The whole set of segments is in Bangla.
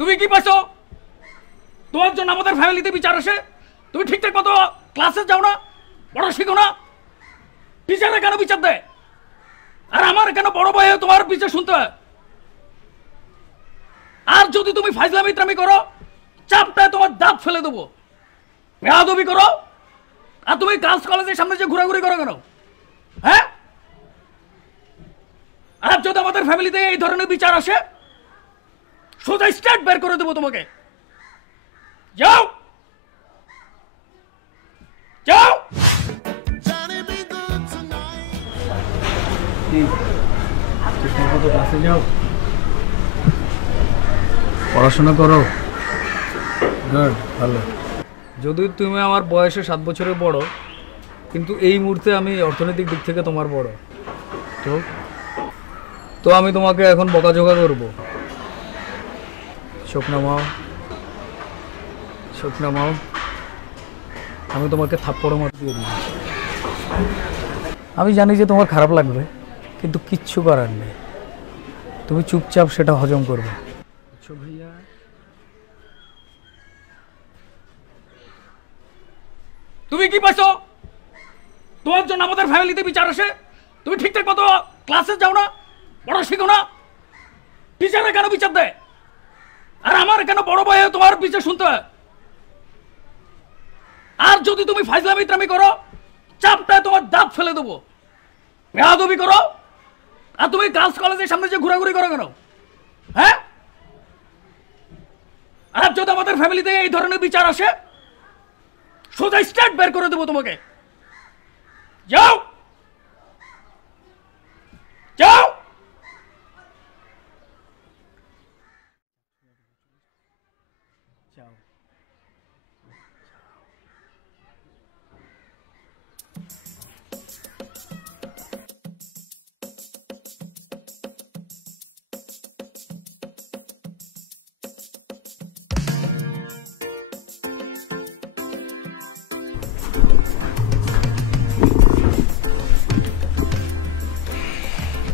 তুমি কি পাইছো? তোমার জন্য আমাদের ফ্যামিলিতে বিচার আসে। তুমি ঠিকঠাক মতো ক্লাসে যাও না, পড়া শিখো না। টিচাররা কেন বিচার দেয়? আর আমার কেন বড় ভাই হয়ে তোমার বিচার শুনতে হয়? আর যদি তুমি ফাইজলামি ইতরামি করো, চাপটায় তোমার দাঁত ফেলে দেবো। বেয়াদবি করো আর তুমি গার্লস কলেজের সামনে যে ঘোরাঘুরি করো কেন? হ্যাঁ, আর যদি আমাদের ফ্যামিলিতে এই ধরনের বিচার আসে, সোজা স্টার্ট বের করে দেবো তোমাকে। যাও যাও। ক্লাসে যাও, পড়াশোনা করো। গুড, ভালো। যদি তুমি আমার বয়সে 7 বছরের বড়, কিন্তু এই মুহূর্তে আমি অর্থনৈতিক দিক থেকে তোমার বড়, তো আমি তোমাকে এখন বকাঝকা করবো। চোখ নামাও, চোখ নামাও। আমি তোমাকে থাপ্পড় মার দিয়ে দিই। আমি জানি যে তোমার খারাপ লাগবে, কিন্তু কিচ্ছু করার নেই। তুমি চুপচাপ সেটা হজম করবে। ভাইয়া, তুমি কি পাইছো? তোমার জন্য আমাদের ফ্যামিলিতে বিচার আসে। তুমি ঠিকঠাক মতো ক্লাসে যাও না, পড়া শিখো না। টিচাররা কেন বিচার দেয়? আর আমার কেন বড় ভাই হয়ে তোমার বিচার শুনতে হয়? আর যদি তুমি ফাইজলামি ইতরামি করো, চাপটায় তোমার দাঁত ফেলে দেবো। বেয়াদবি করো আর তুমি গার্লস কলেজের সামনে যে ঘোরাঘুরি করো কেন? হ্যাঁ, আর যদি আমাদের ফ্যামিলিতে এই ধরনের বিচার আসে, সোজা স্টার্ট বের করে দেবো তোমাকে। যাও যাও।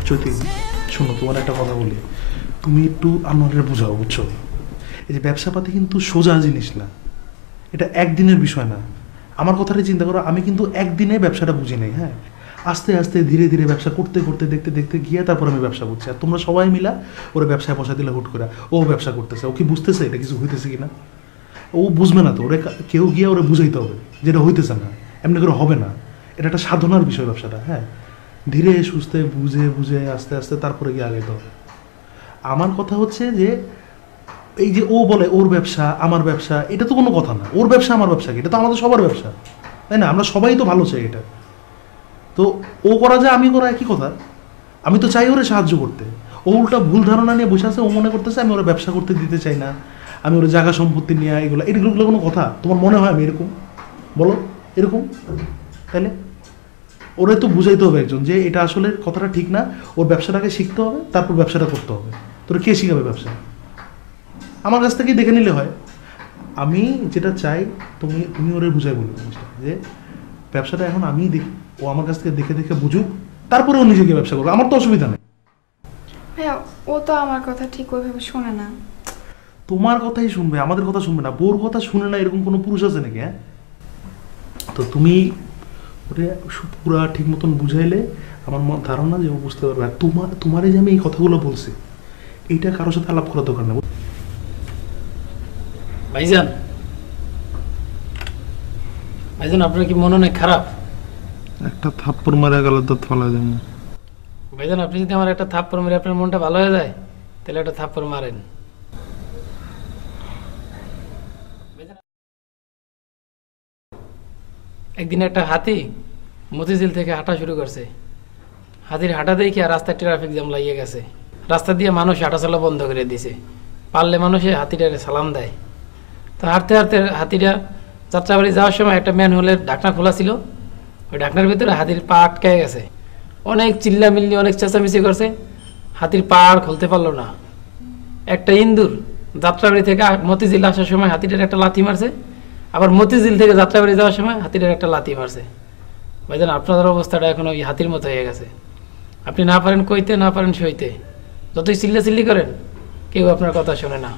জ্যোতি, শোনো, তোমার একটা কথা বলি। তুমি একটু আনোয়ারের বোঝাও, বুঝছো? এই যে ব্যবসাপাতি কিন্তু সোজা জিনিস না, এটা একদিনের বিষয় না। আমার কথাটা চিন্তা করো, আমি কিন্তু একদিনে ব্যবসাটা বুঝি নাই। হ্যাঁ, আস্তে আস্তে ধীরে ধীরে ব্যবসা করতে করতে দেখতে দেখতে গিয়ে তারপর আমি ব্যবসা করছি। আর তোমরা সবাই মিলা ওরা ব্যবসায় বসা দিলে হুট করে ও ব্যবসা করতেছে। ও কি বুঝতেছে এটা কিছু হইতেছে কিনা? ও বুঝবে না তো। ওরা কেউ গিয়ে ওরা বুঝাইতে হবে যেটা হইতেছে না, এমনি করে হবে না। এটা একটা সাধনার বিষয় ব্যবসাটা। হ্যাঁ, ধীরে সুস্থে বুঝে বুঝে আস্তে আস্তে তারপরে গিয়ে আগাইতে হবে। আমার কথা হচ্ছে যে এই যে ও বলে ওর ব্যবসা আমার ব্যবসা, এটা তো কোনো কথা না। ওর ব্যবসা আমার ব্যবসা কি? এটা তো আমাদের সবার ব্যবসা, তাই না? আমরা সবাই তো ভালো চাই এটা। তো ও করা যায়, আমি করা একই কথা। আমি তো চাই ওরে সাহায্য করতে। ও উল্টা ভুল ধারণা নিয়ে বসে আছে। ও মনে করতেছে আমি ওরা ব্যবসা করতে দিতে চাই না, আমি ওরা জায়গা সম্পত্তি নিয়ে এগুলো কোনো কথা? তোমার মনে হয় আমি এরকম? বলো, এরকম? তাহলে ওরা তো বুঝাইতে হবে একজন যে এটা আসলে কথাটা ঠিক না। ওর ব্যবসাটাকে শিখতে হবে, তারপর ব্যবসাটা করতে হবে। তোরা কে শিখাবে ব্যবসা? আমার কাছ থেকেই দেখে নিলে হয়। আমি যেটা চাই, তুমি ওরে বুঝাই বলবে যে ব্যবসাটা এখন আমি দেখি, ও আমার কাছ থেকে দেখে দেখে বুঝুক, তারপরে ও নিজেকে ব্যবসা করবে। আমার তো অসুবিধা নেই। ভাইয়া, ও তো আমার কথা ঠিক ওইভাবে শোনে না। তোমার কথাই শুনবে, আমাদের কথা শুনবে না। বোর কথা শুনে না এরকম কোনো পুরুষ আছে নাকি? হ্যাঁ, তো তুমি ওরে পুরা ঠিক মতন বুঝাইলে আমার ধারণা যে ও বুঝতে পারবে। আর তোমারে যে আমি এই কথাগুলো বলছি, এইটা কারোর সাথে আলাপ করার দরকার নেই। ভাইজান, ভাইজান, আপনার কি মনে অনেক খারাপ? একটা থাপ্পড় মারা গেল তো ফলা যায় না। ভাইজান, আপনি যদি আমার একটা থাপ্পড় মেরে আপনার মনটা ভালো হয়ে যায়, তাহলে একটা থাপ্পড় মারেন। একদিন একটা হাতি মতিঝিল থেকে হাঁটা শুরু করছে। হাতির হাঁটা দেখে আর রাস্তায় ট্রাফিক জ্যাম লাগিয়ে গেছে। রাস্তা দিয়ে মানুষ হাঁটাচলা বন্ধ করে দিয়েছে। পারলে মানুষে হাতিটারে সালাম দেয়। তো হাঁটতে হাঁটতে হাতিটা যাত্রাবাড়ি যাওয়ার সময় একটা ম্যানহোলের ঢাকনা খোলা ছিল। ওই ঢাকনার ভিতরে হাতির পা আটকে গেছে। অনেক চিল্লামিল্লি, অনেক চেঁচামেচি করছে, হাতির পা আর খুলতে পারলো না। একটা ইন্দুর যাত্রাবাড়ি থেকে মতিঝিল আসার সময় হাতিটার একটা লাথি মারছে, আবার মতিঝিল থেকে যাত্রাবাড়ি যাওয়ার সময় হাতিটার একটা লাথি মারছে। ভাইজান, আপনাদের অবস্থাটা এখন ওই হাতির মতো হয়ে গেছে। আপনি না পারেন কইতে, না পারেন সইতে, যতই চিল্লাচিল্লি করেন কেউ আপনার কথা শোনে না।